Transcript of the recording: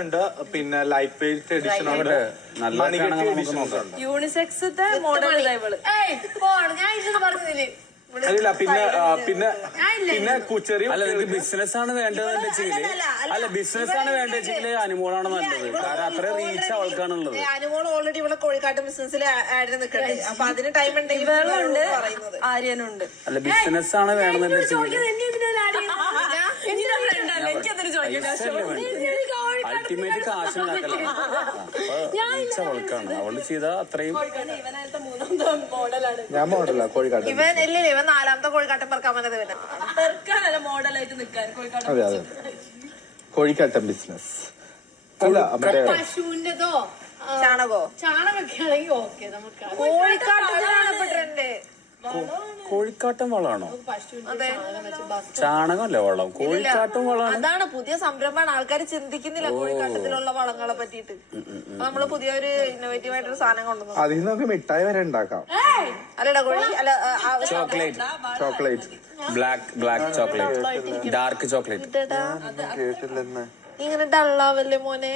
ഉണ്ട്, പിന്നെ light weight edition ഉണ്ട്, യൂണിസെക്സ് മോഡൽ ഞാൻ ഇത് പറഞ്ഞതില് അല്ല പിന്നെ ചെറിയ ബിസിനസ് ആണ് വേണ്ടതെന്ന് വെച്ചെങ്കില് അല്ല ബിസിനസ് ആണ് വേണ്ടത് വെച്ചെങ്കില് അനുമോളാണ് നല്ലത്. കാരണം അത്ര റീച്ച് അവൾക്കാണുള്ളത്. അനുമോൾ ഓൾറെഡി ഇവിടെ കോഴിക്കാട്ട് ബിസിനസ്സിൽ ആഡ് നിൽക്കട്ടെ. അപ്പൊ അതിന് ടൈം ഉണ്ടെങ്കിൽ പറയുന്നത് ആര്യനുണ്ട്. അല്ല ബിസിനസ് ആണ് വേണമെന്ന് വെച്ചെങ്കിൽ അൾട്ടിമേറ്റ് കാശ് ഉണ്ടാക്കലാണ്. റീച്ച് അവൾക്കാണ്. അവള് ചെയ്ത അത്രയും ഞാൻ മോഡലാ കോഴിക്കാട്ട്. ഇവൻ ഇല്ലില്ല, ഇവൻ നാലാമത്തെ കോഴിക്കാട്ടം പറക്കാൻ വന്നത് ഇവനാ. മോഡലായിട്ട് നിൽക്കാൻ അതെ അതെ കോഴിക്കാട്ടം ബിസിനസ് അല്ല മറ്റേ പശുവിന്റെതോ ചാണകമൊക്കെ ആണെങ്കിൽ ഓക്കെ. നമുക്ക് കോഴിക്കാട്ടത്തിലാണ് ഇപ്പൊ ട്രെൻഡ്. കോഴിക്കാട്ടം വളമാണോ? ചാണകമല്ലേ വളം? കോഴിക്കാട്ടം വളമാണ്. അതാണ് പുതിയ സംരംഭമാണ്. ആൾക്കാർ ചിന്തിക്കുന്നില്ല കോഴിക്കാട്ടത്തിലുള്ള വളങ്ങളെ പറ്റിയിട്ട്. നമ്മള് പുതിയൊരു ഇന്നോവേറ്റീവ് ആയിട്ടൊരു സാധനം കൊണ്ടുവന്നു. അതിൽ നിന്നൊക്കെ മിഠായി വരെ ഉണ്ടാക്കാം. അല്ലടാ കോഴി അല്ല chocolate black chocolate, dark chocolate. കേട്ടില്ലെന്ന് ഇങ്ങനെ ഡള്ളാവല്ലേ മോനെ.